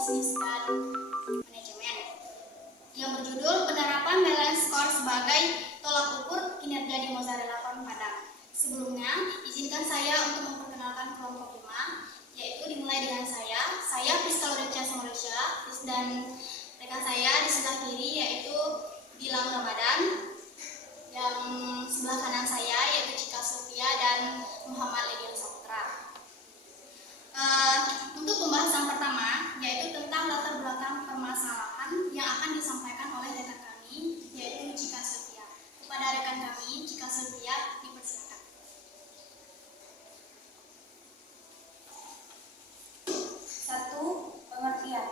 Bisnis dan Manajemen yang berjudul Penerapan Balance Score sebagai tolak ukur kinerja di Mozzarella Farm Padang. Sebelumnya, izinkan saya untuk memperkenalkan kelompok 5, yaitu dimulai dengan saya Priska Lorencia Somolesya, dan rekan saya di sebelah kiri yaitu Gilang Ramadan, yang sebelah kanan saya yaitu Cika Sofia dan Muhammad Legian Saputra. Untuk pembahasan pertama yaitu tentang latar belakang permasalahan yang akan disampaikan oleh rekan kami yaitu Cika Sofia. Kepada rekan kami Cika Sofia dipersilakan. Satu, pengertian.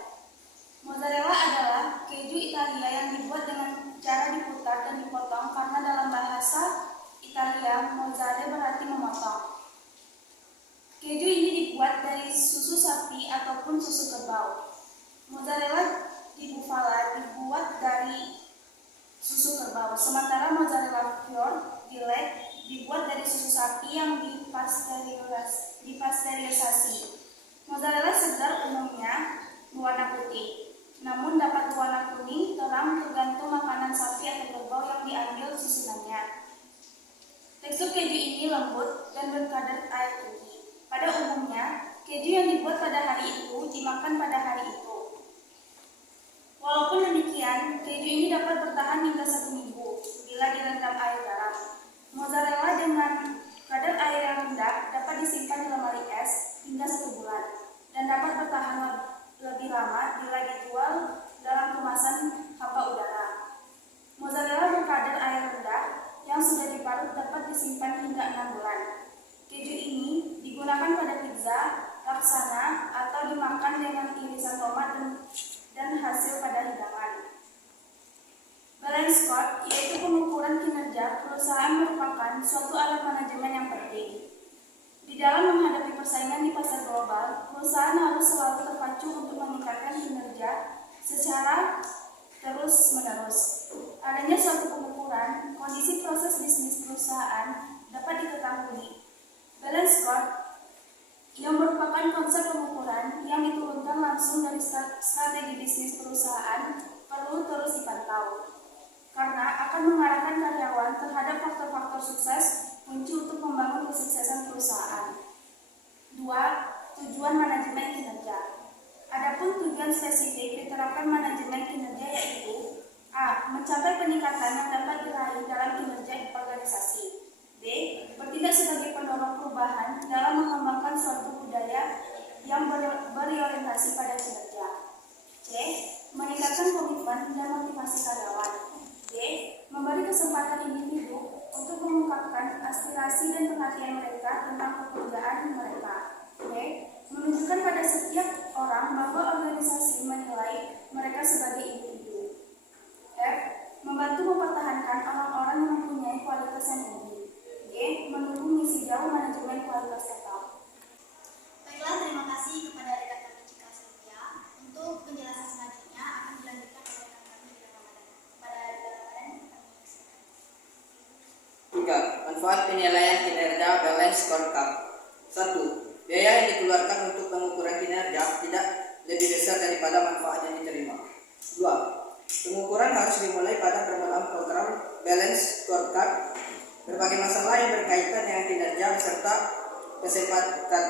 Mozzarella adalah keju Italia yang dibuat dengan cara diputar dan dipotong karena dalam bahasa Italia mozzare berarti memotong. Keju ini dibuat dari susu sapi ataupun susu kerbau. Mozzarella di Bufala dibuat dari susu kerbau, sementara mozzarella Fior Gillette dibuat dari susu sapi yang dipasteurisasi. Mozzarella segar umumnya berwarna putih, namun dapat berwarna kuning terang tergantung makanan sapi atau kerbau yang diambil susunannya. Tekstur keju ini lembut dan berkadar air tinggi. Pada umumnya, keju yang dibuat pada hari itu dimakan pada hari itu. Walaupun demikian, keju ini dapat bertahan hingga 1 minggu bila direndam air garam. Mozzarella dengan kadar air yang rendah dapat disimpan di lemari es hingga 1 bulan dan dapat bertahan lebih lama bila dijual dalam kemasan hampa udara. Mozzarella berkadar air rendah yang sudah diparut dapat disimpan hingga 6 bulan. Keju ini digunakan pada pizza, laksana, atau dimakan dengan irisan tomat dan hasil pada hidangan. Balance score, yaitu pengukuran kinerja perusahaan, merupakan suatu alat manajemen yang penting. Di dalam menghadapi persaingan di pasar global, perusahaan harus selalu terpacu untuk meningkatkan kinerja secara terus-menerus. Adanya suatu pengukuran, kondisi proses bisnis perusahaan dapat diketahui. Balance score yang merupakan konsep pengukuran yang diturunkan langsung dari strategi bisnis perusahaan perlu terus dipantau karena akan mengarahkan karyawan terhadap faktor-faktor sukses kunci untuk membangun kesuksesan perusahaan. 2. Tujuan manajemen kinerja. Adapun tujuan spesifik diterapkan manajemen kinerja yaitu A. Mencapai peningkatan yang dapat diraih dalam kinerja organisasi. B. Bertindak sebagai pendorong perubahan dalam mengembangkan suatu budaya yang berorientasi pada kinerja. C. Meningkatkan komitmen dan motivasi karyawan. D. Memberi kesempatan individu untuk mengungkapkan aspirasi dan perhatian mereka tentang pekerjaan mereka. D. Menunjukkan pada setiap orang bahwa organisasi menilai mereka sebagai individu. F. Membantu mempertahankan orang-orang yang mempunyai kualitas yang tinggi. D. Mendukung misi jauh manajemen kualitas total. Baiklah, terima kasih kepada rekan kami Cika Sofia. Untuk penjelasan selanjutnya akan dilanjutkan oleh rekan kami Gilang Ramadan. Kepada rekan Ramadan, kami persilakan. 3. Manfaat penilaian kinerja balance scorecard. 1. Biaya yang dikeluarkan untuk pengukuran kinerja tidak lebih besar daripada manfaat yang diterima. 2. Pengukuran harus dimulai pada permulaan program balance scorecard. Berbagai masalah yang berkaitan dengan kinerja beserta kesempatan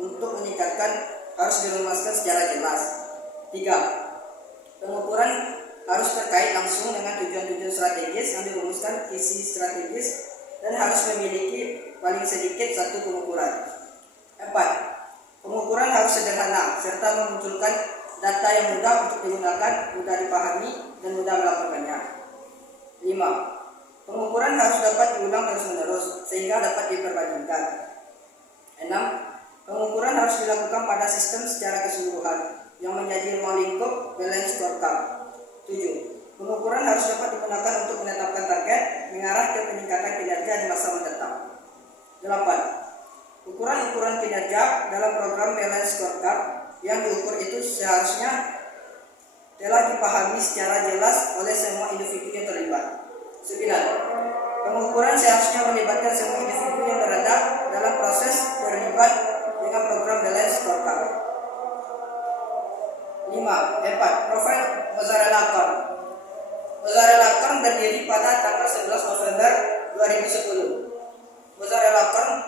untuk meningkatkan harus dirumuskan secara jelas. 3. Pengukuran harus terkait langsung dengan tujuan-tujuan strategis yang dirumuskan visi strategis dan harus memiliki paling sedikit 1 pengukuran. 4. Pengukuran harus sederhana serta memunculkan data yang mudah untuk digunakan, mudah dipahami, dan mudah melaporkannya. 5. Pengukuran harus dapat diulang terus-menerus sehingga dapat diperbandingkan. 6. Pengukuran harus dilakukan pada sistem secara keseluruhan yang menjadi ruang lingkup balance scorecard. 7. Pengukuran harus dapat digunakan untuk menetapkan target mengarah ke peningkatan kinerja di masa mendatang. 8. Ukuran-ukuran kinerja dalam program balance scorecard yang diukur itu seharusnya telah dipahami secara jelas oleh semua individu yang terlibat. 9. Pengukuran seharusnya melibatkan semua individu yang berada dalam proses terlibat dengan program Balance Scorecard. 4. Profil Mozzarella Corn. Mozzarella Corn berdiri pada tanggal 11 November 2010. Mozzarella Corn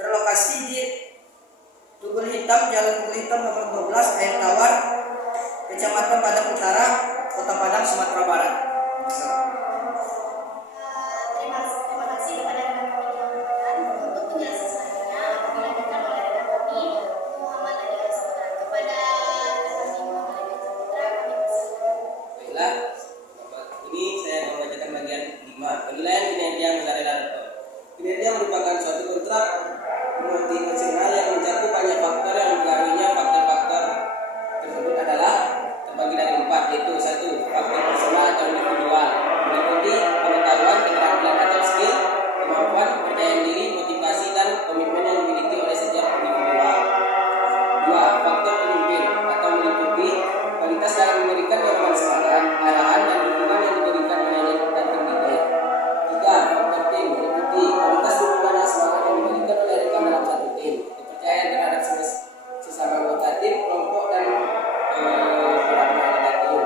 berlokasi di Tugul Hitam, Jalan Tugul Hitam nomor 12, Air Tawar, Kecamatan Padang Utara, Kota Padang, Sumatera Barat. Terima kasih kepada rekan kami di Ramadan. Untuk penjelasan selanjutnya akan dilanjutkan oleh rekan kami Muhammad Adil Saputra. Kepada rekan kami Muhammad Adil Saputra kami persilakan. Baiklah, ini saya akan membacakan bagian 5. Penilaian kinerja mozzarella corn. Kinerja merupakan suatu kontrak multinasional yang mencakup banyak faktor yang mempengaruhinya. Faktor-faktor tersebut adalah terbagi dari 4, yaitu 1. Faktor personal atau individual, meliputi pengetahuan, keterampilan atau skill, kemampuan, kepercayaan diri, motivasi, dan komitmen yang dimiliki oleh setiap individual. 2. Faktor pemimpin atau meliputi kualitas dalam memberikan dorongan semangat, arahan, dan dukungan yang diberikan manajer dan tim leader. 3. Faktor tim meliputi kualitas dukungan dan semangat yang diberikan oleh rekan dalam satu tim, kepercayaan terhadap sesama anggota tim, kelompok, dan beberapa anggota tim.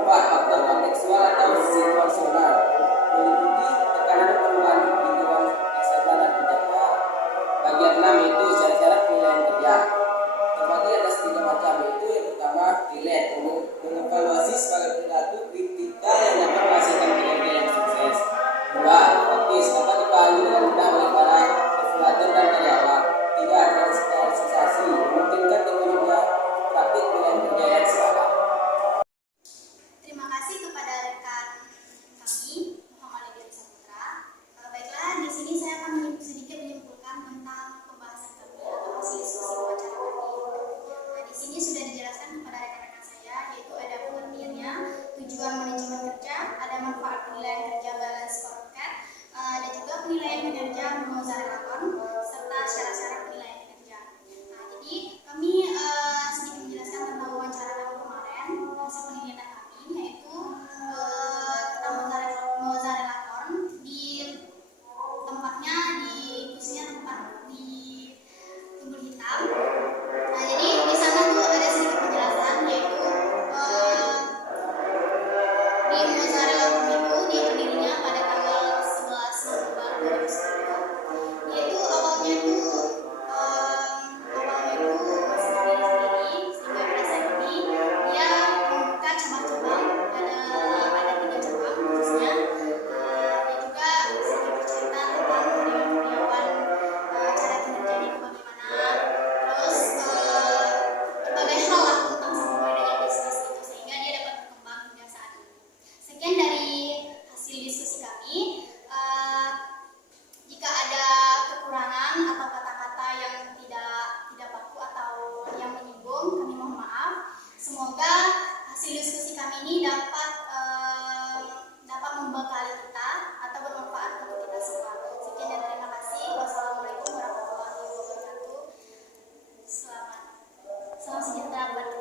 4. Faktor kontekstual atau situasional meliputi tekanan perubahan lingkungan eksternal dan internal. Bagian 6 yaitu syarat-syarat penilaian kerja. Terbagi atas 3 macam, yaitu yang pertama relate, mengevaluasi sebagai perilaku kritikal yang dapat menghasilkan kinerja yang sukses. 2. Praktis, dapat dipahami dengan mudah oleh para evaluator dan karyawan. 3. Transversasi, memungkinkan terwujudnya praktik penilaian kerja yang searah. Terima kasih kepada rekan kami Muhammad Adil Saputra. Baiklah, di sini saya akan sedikit menyimpulkan tentang pembahasan kami atau hasil diskusi wawancara kami. Nah, di sini sudah dijelaskan kepada rekan-rekan saya, yaitu ada pengertiannya, tujuan manajemen kerja, ada manfaat penilaian kerja balance scorecard, ada juga penilaian kinerja Mozzarella Corn, serta syarat-syarat penilaian kinerja. Nah, jadi kami sedikit menjelaskan tentang wawancara kami kemarin, hasil penelitian kami, yaitu tentang Mozzarella Corn di tempatnya khususnya tempat di Tunggul Hitam. Nah, jadi di sana tuh ada sedikit penjelasan, yaitu di Mozzarella Corn itu dia berdirinya pada tanggal 11 November 2010. Yaitu awalnya itu masih berdiri sendiri, sehingga pada saat ini dia membuka cabang-cabang, ada 3 cabang khususnya, dan juga sedikit bercerita tentang karyawan-karyawan, cara kinerjanya itu bagaimana, terus berbagai hal lah tentang sampai dengan bisnis itu, sehingga dia dapat berkembang hingga saat ini. Sekian dari hasil diskusi kami. Jika ada kekurangan atau kata-kata yang tidak baku atau yang menyinggung, kami mohon maaf. Semoga hasil diskusi kami ini dapat membekali kita atau bermanfaat untuk kita semua. Sekian dan terima kasih. Wassalamualaikum warahmatullahi wabarakatuh. Salam sejahtera buat kita.